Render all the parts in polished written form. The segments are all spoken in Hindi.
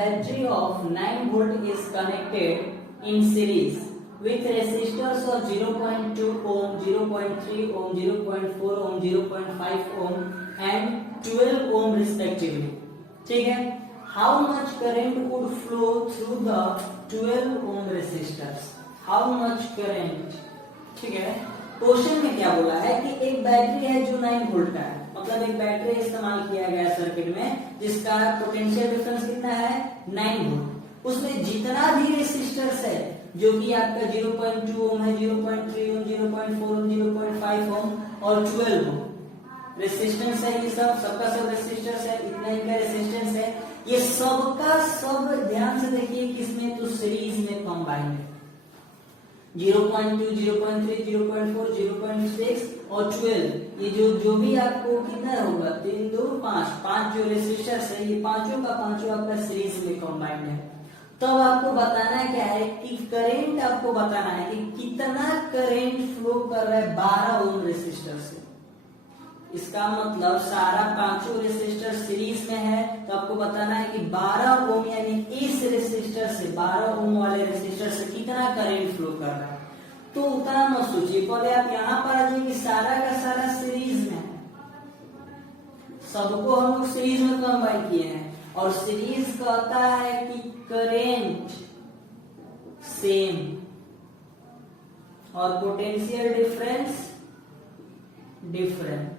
battery of 9 volt is connected in series with resistors of 0.2 ohm, 0.3 ohm, 0.4 ohm, 0.5 ohm and 12 ohm respectively. ठीक है, how much current would flow through the 12 ohm resistors? How much current? ठीक है, क्वेश्चन में क्या बोला है कि एक बैटरी है जो 9 वोल्ट का है, मतलब एक बैटरी इस्तेमाल किया गया सर्किट में जिसका पोटेंशियल डिफरेंस कितना है 9 वोल्ट। उसमें जितना भी रेसिस्टर्स है जो कि आपका 0.2 ओम है, 0.3 ओम, 0.4 ओम, 0.5 ओम और 12 ओम रेसिस्टेंस है, ये सबका सब रेसिस्टर्स है, इतना इनका रेसिस्टेंस है, ये सबका सब ध्यान से देखिए किसमें तो सीरीज में कंबाइंड है। 0.2, 0.3, 0.4, 0.6 और 12 ये जो भी आपको कितना होगा 3, 2, 5 जो रेसिस्टर्स है ये पांचों का पांचों आपका सीरीज में कंबाइंड है। तब आपको बताना क्या है कि करंट, आपको बताना है कि कितना करंट फ्लो कर रहा है 12 ओम रेसिस्टर से। इसका मतलब सारा पांचों रेसिस्टर सीरीज में है, तो आपको बताना है कि 12 ओम यानी इस रेसिस्टर से 12 ओम वाले रेसिस्टर से कितना करंट फ्लो कर रहा है। तो उतना मत सोचिए, पहले आप यहाँ पर आ जाइए कि सारा का सारा सीरीज में है, सबको हम लोग सीरीज में कंबाइन किए हैं और सीरीज कहता है कि करंट सेम और पोटेंशियल डिफरेंस डिफरेंट।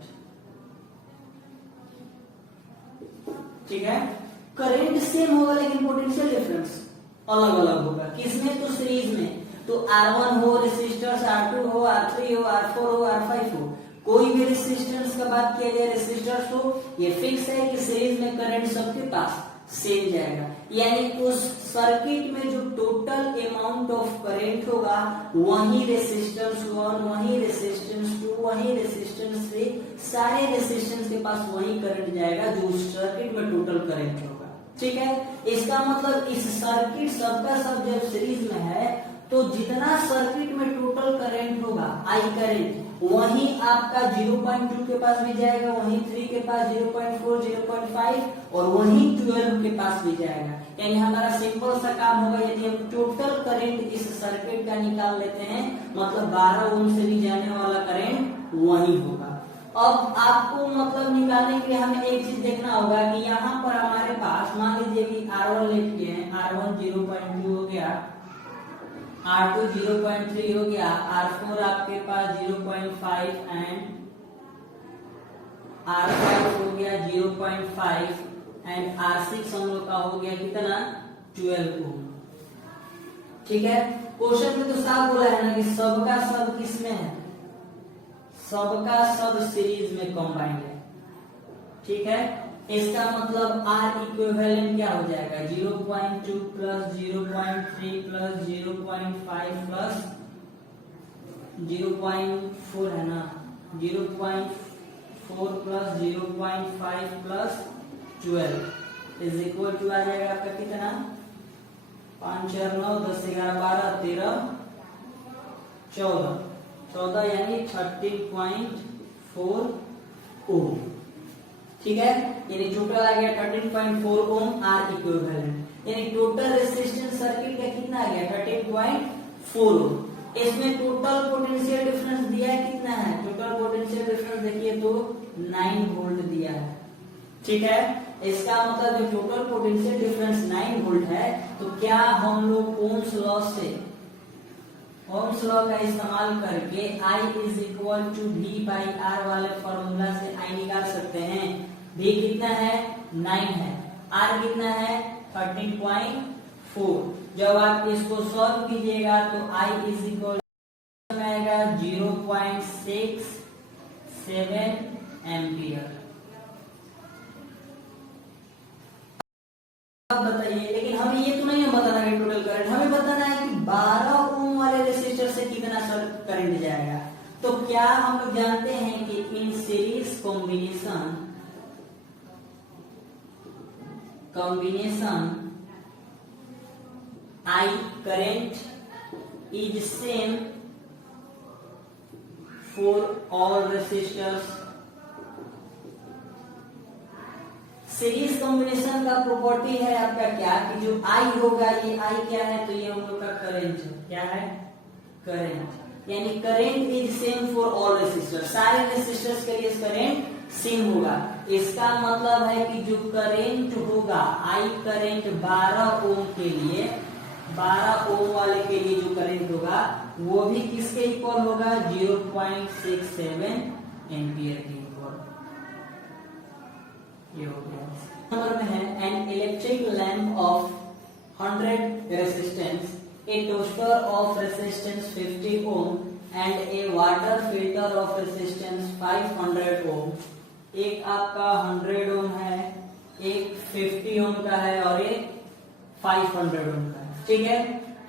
ठीक है, करंट सेम होगा लेकिन पोटेंशियल डिफरेंस अलग अलग होगा। किसमें तो सीरीज में, तो R1 हो रेसिस्टर्स, R2 हो, R3 हो, R4 हो, R5 हो, कोई भी रेसिस्टेंस का बात किया जाए रेसिस्टर्स हो, ये फिक्स है कि सीरीज में करंट सबके पास सेम जाएगा। यानी उस सर्किट में जो टोटल अमाउंट ऑफ करंट होगा वही रेसिस्टेंस 1, वही रेसिस्टेंस 2, वही रेसिस्टेंस 3, सारे रेसिस्टेंस के पास वही करंट जाएगा जो उस सर्किट में टोटल करंट होगा। ठीक है, इसका मतलब इस सर्किट सबका सब जब सीरीज में है तो जितना सर्किट में टोटल करंट होगा आई करंट वही आपका 0.2 के पास भी जाएगा, वही 3 के पास 0.4, 0.5 और वही 12 के पास भी जाएगा। यानी हमारा सिंपल सा काम होगा, यदि हम टोटल करंट इस सर्किट का निकाल लेते हैं मतलब 12 ओम से भी जाने वाला करंट वही होगा। अब आपको मतलब निकालने के लिए हमें एक चीज देखना होगा कि यहाँ पर हमारे पास मान लीजिए कि R1 लिख किए हैं, R1 0.2 हो गया, R2 0.3 हो गया, R4 आपके पास 0.5 एंड R5 हो गया 0.5 एंड R6 हम लोग का हो गया कितना 12 ओम। ठीक है, क्वेश्चन में तो साफ बोला है ना कि सबका सब किसमें है, सबका सब सीरीज में कंबाइंड है। ठीक है, इसका मतलब R इक्विवेलेंट क्या हो जाएगा 0.2 प्लस 0.3 प्लस 0.5 प्लस 0.4 है ना, 0.4 plus 0.5 plus 12 is equal to आ जाएगा आपका कितना 5, 4, 9, 10, 11, 12, 13, 14 यानी 13.4 ओम। ठीक है, यानी टोटल आ गया 13.4 ओम आर इक्विवेलेंट, यानी टोटल रेजिस्टेंस सर्किट का कितना आ गया 13.4 ओम। इसमें टोटल पोटेंशियल डिफरेंस दिया है कितना है, टोटल पोटेंशियल डिफरेंस देखिए तो 9 वोल्ट दिया है। ठीक है, इसका मतलब जो टोटल पोटेंशियल डिफरेंस 9 वोल्ट है तो क्या हम लोग ओम्स लॉ से, ओम्स लॉ का इस्तेमाल करके I is equal to V by R वाले फॉर्मूला से I निकाल सकते हैं। V कितना है 9 है, R कितना है 13.4। जब आप इसको सॉल्व कीजिएगा तो I इज इक्वल आएगा 0.67 एम्पियर। बताइए, लेकिन हमें ये तो नहीं है बताना है टोटल करंट, हमें बताना है कि 12 ओम वाले रेजिस्टर से कितना करंट जाएगा। तो क्या हम लोग जानते हैं कि in series combination I current is same for all resistors, series combination का प्रॉपर्टी है आपका क्या कि जो आई होगा, ये आई क्या है, तो ये हम लोग का करंट क्या है, करंट, यानी current is same for all resistor, सारे रेसिस्टर्स के लिए करंट सेम होगा। इसका मतलब है कि जो करंट होगा, आई करंट 12 ओम के लिए, 12 ओम वाले के लिए जो करंट होगा वो भी किसके इक्वल होगा, 0.67 एम्पियर के इक्वल। ये हो गया। नंबर में है an electric lamp of 100 resistance, A toaster of resistance 50 ohm and A water filter of resistance 500 ओम। एक आपका 100 ओम है, एक 50 ओम का है और एक 500 ओम का है, ठीक है।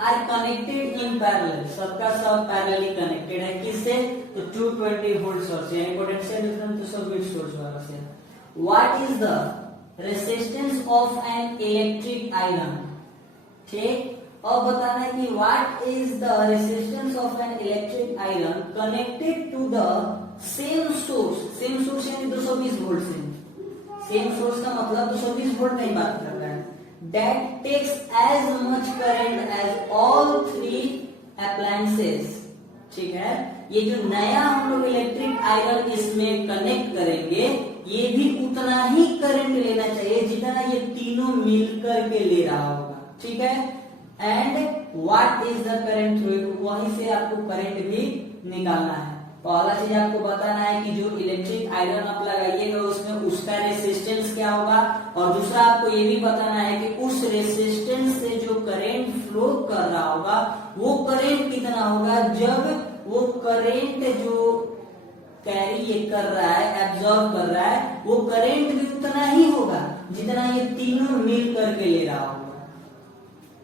आर कनेक्टेड इन पैरेलल, सबका सब पैरेलली कनेक्टेड है, किससे, तो 220 वोल्ट सोर्स यानी पोटेंशियल डिफरेंस 220 वोल्ट सोर्स वाला से। What is the resistance of an electric iron, ठीक। और बताना है कि what is the resistance of an electric iron connected to the same source, same source यानी 220 वोल्ट से, सेम सोर्स का मतलब 220 वोल्ट नहीं बात कर रहा है, that takes as much current as all three appliances, ठीक है। ये जो नया हम लोग इलेक्ट्रिक आयरन इसमें कनेक्ट करेंगे ये भी उतना ही करंट लेना चाहिए जितना ये तीनों मिलकर के ले रहा होगा, ठीक है। And what is the current through it, वहीं से आपको करंट भी निकालना है। पहला चीज आपको बताना है कि जो इलेक्ट्रिक आयरन आप लगाइएगा उसमें उसका रेसिस्टेंस क्या होगा, और दूसरा आपको ये भी बताना है कि उस रेसिस्टेंस से जो करंट फ्लो कर रहा होगा वो करंट कितना होगा, जब वो करंट जो कैरी ये कर रहा है, एब्जॉर्ब कर रहा है, वो करंट भी उतना ही होगा जितना ये तीनों मिल करके ले रहा होगा,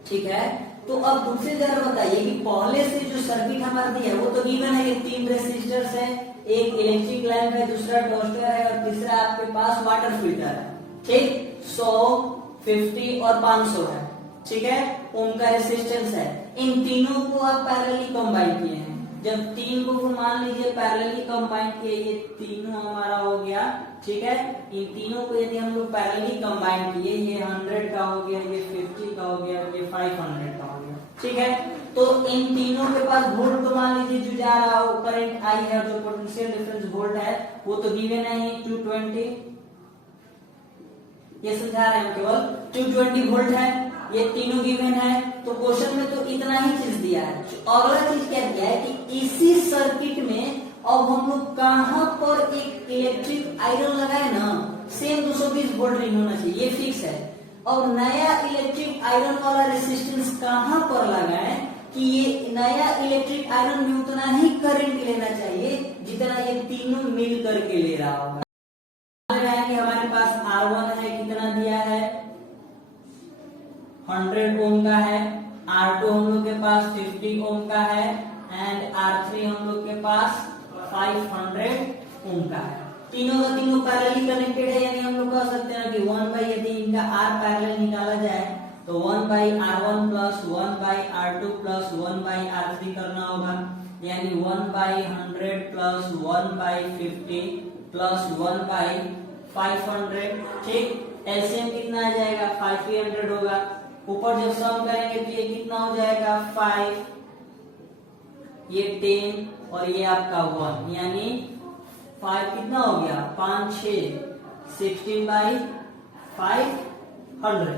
ठीक है। तो अब दूसरी तरह बताइए कि पहले से जो सर्किट हमारा दिया है वो तो गिवन है, ये 3 रेसिस्टर्स है, एक इलेक्ट्रिक लैंप है, दूसरा टोस्टर है और तीसरा आपके पास वाटर फिल्टर है, ठीक। 100, 50 और 500 है, ठीक है, उनका रेसिस्टेंस है। इन तीनों को आप पैरेलली कंबाइन किए हैं, जब 3 को मान लीजिए पैरेलली कंबाइन किए, ये तीनों हमारा हो गया, ठीक है। इन तीनों को यदि हम लोग पैरेलली कंबाइन किए, ये 100 का हो गया, ये 50 का हो गया, ये 500 का हो गया, ठीक है। तो इन तीनों के पास वोल्ट तो मान लीजिए जो जा रहा हो करंट आई है, जो पोटेंशियल डिफरेंस वोल्ट है वो तो गिवन है 220, ये समझा रहे हैं केवल 220 वोल्ट है, ये तीनों गिवन है। तो क्वेश्चन में तो इतना ही चीज दिया है। अगला चीज क्या दिया है कि इसी सर्किट में अब हम लोग कहां पर एक इलेक्ट्रिक आयरन लगाए ना, सेम 220 वोल्ट नहीं होना चाहिए, ये फिक्स है। और नया इलेक्ट्रिक आयरन वाला रेसिस्टेंस कहां पर लगाए कि ये नया इलेक्ट्रिक आयरन भी उतना ही करंट लेना चाहिए जितना ये तीनों मिल करके ले रहा होगा। हमारे पास R1 है, कितना दिया है, 100 ओम का है, R2 हम लोग के पास 50 ओम का है एंड R3 हम लोग के पास 500 ओम का है। तीनों का तीनों पैरेलली कनेक्टेड है, यानी हम लोग कह सकते हैं कि 1 बाई, यदि इनका R पैरेलल निकाला जाए तो 1 by R1 plus 1 by R2 plus 1 by R3 करना होगा, यानी 1 by 100 plus 1 by 50 plus 1 by 500, ठीक। एलसीएम कितना आ जाएगा, 500 होगा। ऊपर जब सम करेंगे तो ये कितना हो जाएगा, 5, ये 10 और ये आपका 1, यानी 5 कितना हो गया, 5 6 16 बाई 500,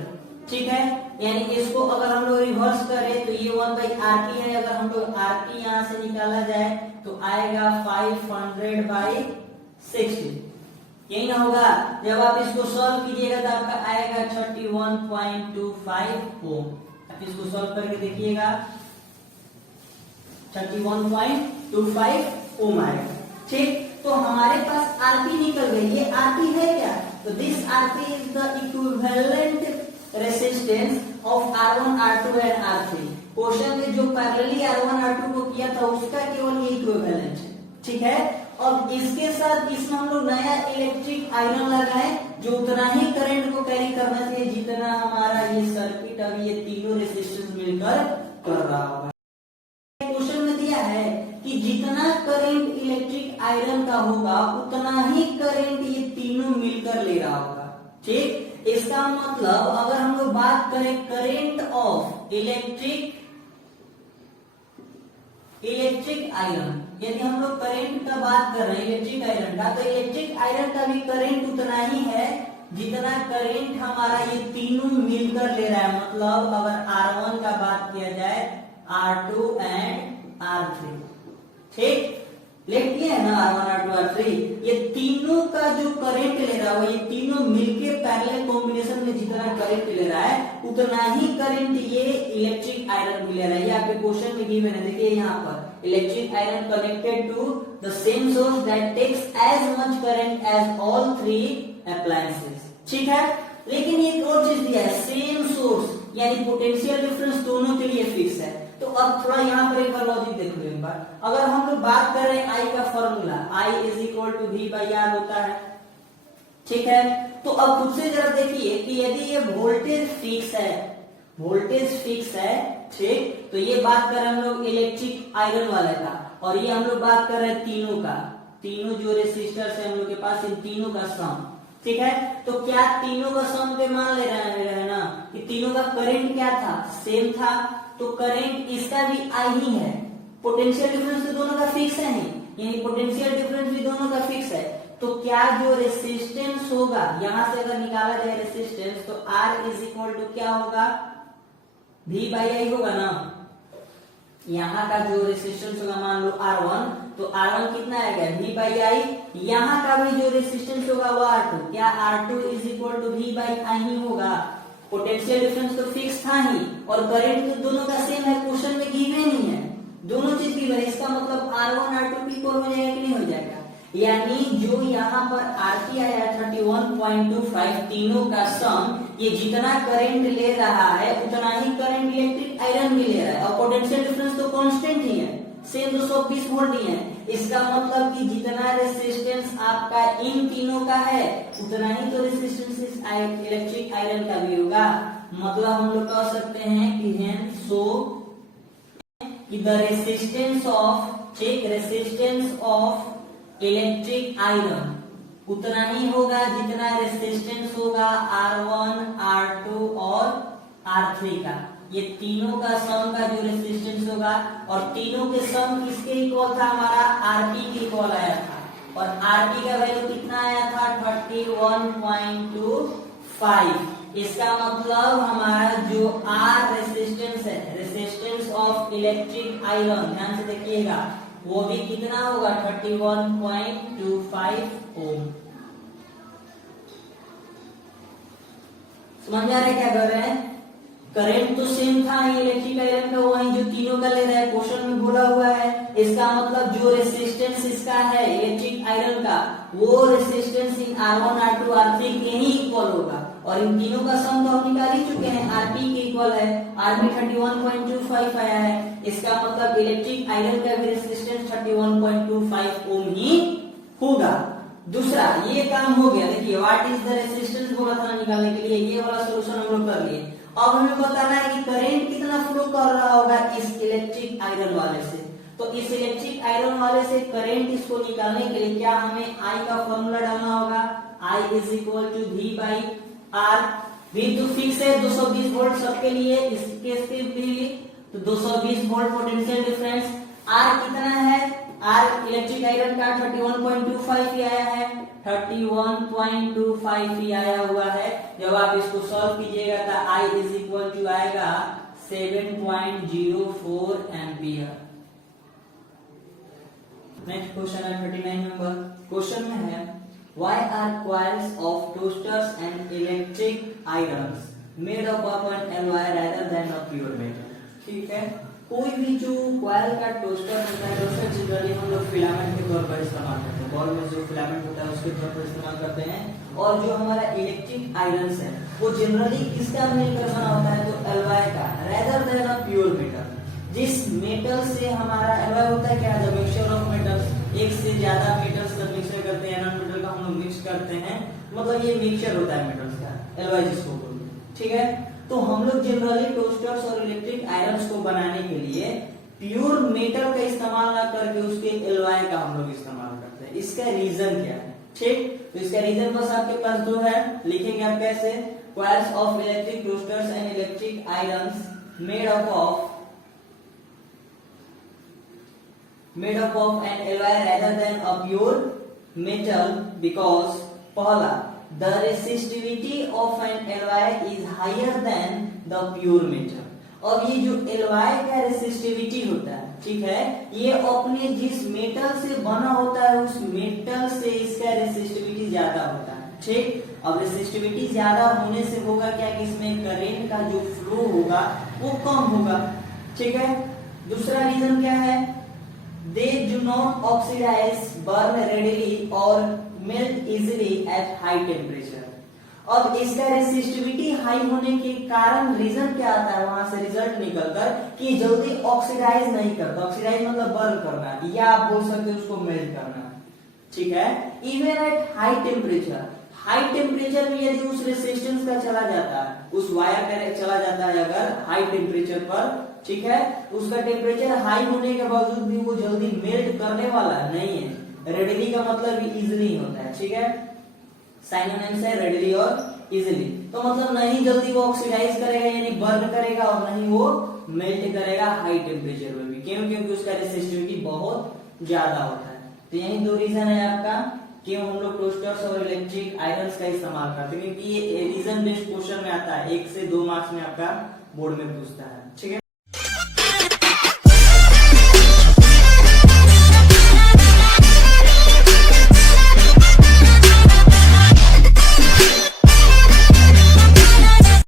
ठीक है। यानी इसको अगर हम लोग रिवर्स करें तो ये 1 बाई RT है, अगर हम लोग RT यहां से निकाला जाए तो आएगा 500 बाई 60, यही ना होगा। जब आप इसको सॉल्व कीजिएगा तो आपका आएगा 31.25 ओम। आप इसको सॉल्व करके देखिएगा, 31.25 ओम आएगा, ठीक। तो हमारे पास RP निकल गई, ये RP है क्या, तो this RP is the equivalent resistance of R1, R2 and R3। Question में जो पैरेलली R1, R2 को किया था उसका केवल ये इक्विवेलेंट है, ठीक है। और इसके साथ इसमें हम लोग नया इलेक्ट्रिक आयरन लगाए जो उतना ही करंट को कैरी करना चाहिए जितना हमारा ये सर्किट अभी ये तीनों रेसिस्टेंस मिलकर कर रहा होगा। क्वेश्चन में दिया है कि जितना करंट इलेक्ट्रिक आयरन का होगा उतना ही करंट ये तीनों मिलकर ले रहा होगा, ठीक। इसका मतलब अगर हम लोग बात करें करंट ऑफ इलेक्ट्रिक आयरन, यदि हम लोग करंट का बात कर रहे हैं इलेक्ट्रिक आयरन का, तो इलेक्ट्रिक आयरन का भी करंट उतना ही है जितना करंट हमारा ये तीनों मिलकर ले रहा है। मतलब अगर R1 का बात किया जाए, R2 एंड R3, ठीक, लिख दिया है ना, R1 R2 R3, ये तीनों का जो करंट ले रहा है, ये तीनों मिलके पैरेलल कॉम्बिनेशन में जितना करंट ले रहा है उतना ही करंट ये इलेक्ट्रिक आयरन भी ले रहा है। ये आपके क्वेश्चन में गिवन है, देखिए यहाँ पर electric iron connected to the same source that takes as much current as all three appliances, ठीक है। लेकिन एक और चीज दिया है, सेम सोर्स यानी पोटेंशियल डिफरेंस दोनों के लिए फिक्स है। तो अब थोड़ा यहाँ पर एक बार लॉजिक देखो एक बार, अगर हम लोग बात कर रहे हैं आई का formula, I is equal to V by R होता है, ठीक है। तो अब खुद से जरा देखिए कि यदि ये वोल्टेज फिक्स है, ठीक, तो ये बात कर रहे हैं हम लोग इलेक्ट्रिक आयरन वाले का, और ये हम लोग बात कर रहे हैं तीनों का, तीनों जो रेसिस्टर्स है हम लोग के पास, इन तीनों का सम, ठीक है। तो क्या तीनों का सम पे मान ले रहे हैं ना कि तीनों का करंट क्या था, सेम था, तो करंट इसका भी I ही है। पोटेंशियल डिफरेंस तो दोनों का फिक्स है ही, यानी पोटेंशियल डिफरेंस भी दोनों का फिक्स है। तो क्या जो रेसिस्टेंस होगा, यहां से अगर निकाला जाए रेसिस्टेंस, तो R इज इक्वल टू क्या होगा, V बाई I होगा ना। यहाँ का जो रेसिस्टेंस होगा मान लो R1, तो R1 कितना आएगा, V बाई I। यहाँ का भी जो रेसिस्टेंस होगा वो R2, क्या R2 is equal to V by I ही होगा। पोटेंशियल डिफरेंस तो फिक्स था ही, और करंट तो दोनों का सेम है, क्वेश्चन में गिवन नहीं है, दोनों चीज गिवन है। इसका मतलब R1 R2 भी इक्वल हो जाएगा कि नहीं हो जाएगा। यानी जो यहाँ पर RT आया 31.25, तीनों का सम, ये जितना करंट ले रहा है उतना ही करंट इलेक्ट्रिक आयरन भी ले रहा है, और पोटेंशियल डिफरेंस तो कांस्टेंट ही है, सेम 220 वोल्ट ही है। इसका मतलब कि जितना रेसिस्टेंस आपका इन तीनों का है उतना ही तो रेसिस्टेंस इलेक्ट्रिक आयरन का भी होगा। मतलब हम लोग कह सकते हैं कि सो कि the resistance of electric iron उतना ही होगा जितना रेसिस्टेंस होगा R1 R2 और R3 का। ये तीनों का सम का जो रेसिस्टेंस होगा, और तीनों के सम किसके इक्वल था, हमारा RP के इक्वल आया था, और RP का वैल्यू कितना आया था 31.25। इसका मतलब हमारा जो R रेसिस्टेंस है, रेसिस्टेंस ऑफ इलेक्ट्रिक आयरन, ध्यान से देखिएगा, वो भी कितना होगा 31.25 ओम। समझ आ रहा है क्या कर रहे हैं। करंट तो सेम था इलेक्ट्रिक आयरन का, वही जो तीनों का ले रहा है, क्वेश्चन में बोला हुआ है। इसका मतलब जो रेसिस्टेंस इसका है इलेक्ट्रिक आयरन का, वो रेसिस्टेंस इन R1 R2 R3 के ही इक्वल होगा, और इन तीनों का सम तो हम निकाल ही चुके हैं, RP के इक्वल है, RP 31.25 आया है। इसका मतलब इलेक्ट्रिक आयरन का भी रेसिस्टेंस 31.25 ओम ही होगा। दूसरा ये काम हो गया, देखिए व्हाट इज द रेसिस्टेंस बोला था निकालने के लिए, ये वाला सोल्यूशन हम लोग कर लिए। अब हमें बताना है कि करंट कितना फ्लो कर रहा होगा इस इलेक्ट्रिक आयरन वाले से। तो इस इलेक्ट्रिक आयरन वाले से करंट इसको निकालने के लिए क्या हमें I का फॉर्मूला डालना होगा, I is equal to V by R। V तो फिक्स है 220 वोल्ट सबके लिए, इस केस पे भी तो 220 वोल्ट पोटेंशियल डिफरेंस। R कितना है, R इलेक्ट्रिक आयरन का 31.25 ही आया है, 31.25 ही आया हुआ है। जब आप इसको सॉल्व कीजिएगा तो I इज इक्वल टू आएगा 7.04 एम्पियर। नेक्स्ट क्वेश्चन है 39 नंबर। क्वेश्चन में है why are coils of toasters and electric irons made of copper and alloy rather than of pure metal। ठीक है, कोई भी जो कॉइल का टोस्टर होता है उसे जनरली हम लोग फिलामेंट के तौर पर इस्तेमाल करते हैं, बॉल में जो फिलामेंट होता है उसके तौर पर इस्तेमाल करते हैं। और जो हमारा इलेक्ट्रिक आयरन्स है वो जनरली किसका मिलकर बना होता है, तो एलॉय का, rather than a pure metal. जिस मेटल से हमारा एलॉय होता है क्या, द मिक्सचर ऑफ मेटल्स, एक से ज्यादा मेटल्स का मिक्सचर करते हैं, नॉन मेटल का हम लोग मिक्स करते हैं, मतलब ये मिक्सचर होता है मेटल्स का, एलॉय जिसको बोलते हैं। ठीक है, तो हम लोग जनरली टोस्टर्स और इलेक्ट्रिक आयरन्स को बनाने के लिए प्योर मेटल का इस्तेमाल ना करके उसके एलॉय का हम लोग इस्तेमाल करते हैं। इसका रीजन क्या है, ठीक, तो इसका रीजन बस आपके पास जो है लिखेंगे आप कैसे, coils of electric toasters and electric irons made up of an alloy rather than a pure metal because पहला the resistivity of an alloy is higher than the pure metal। अब ये जो एलॉय का रेसिस्टिविटी होता है, ठीक है, ये अपने जिस मेटल से बना होता है उस मेटल से इसका रेसिस्टिविटी ज्यादा होता है। ठीक, अब रेसिस्टिविटी ज्यादा होने से होगा क्या कि इसमें करंट का जो फ्लो होगा वो कम होगा। ठीक है, दूसरा रीजन क्या है, they do not oxidise, burn readily और melt easily at high temperature. अब इसका रेसिस्टिविटी हाई होने के कारण रीजन क्या आता है, वहां से रिजल्ट निकलकर कि जल्दी ऑक्सीडाइज नहीं करता। ऑक्सीडाइज मतलब बर्न करना, या आप बोल सकते हो उसको मेल्ट करना। ठीक है, even at high temperature, high temperature में यदि उस रेसिस्टेंस का चला जाता है, उस वायर का चला जाता है अगर हाई टेम्परेचर पर, ठीक है, उसका टेम्परेचर हाई होने के बावजूद भी वो जल्दी मेल्ट करने वाला नहीं है। रेडिली का मतलब भी इजिली होता है। ठीक है, साइनोनिम्स है रेडिली और इजिली, तो मतलब नहीं जल्दी वो ऑक्सीडाइज करेगा यानी बर्न करेगा और नहीं वो मेल्ट करेगा हाई टेम्परेचर में भी। क्यों? क्योंकि उसका रेसिस्टिविटी बहुत ज्यादा होता है। तो यही दो रीजन है आपका क्यों हम लोग टोस्टर्स और इलेक्ट्रिक आयरन्स का इस्तेमाल करते हैं, क्योंकि ये रीजन बेस्ड क्वेश्चन में आता है, 1 से 2 मार्क्स में आपका बोर्ड में पूछता है। ठीक है,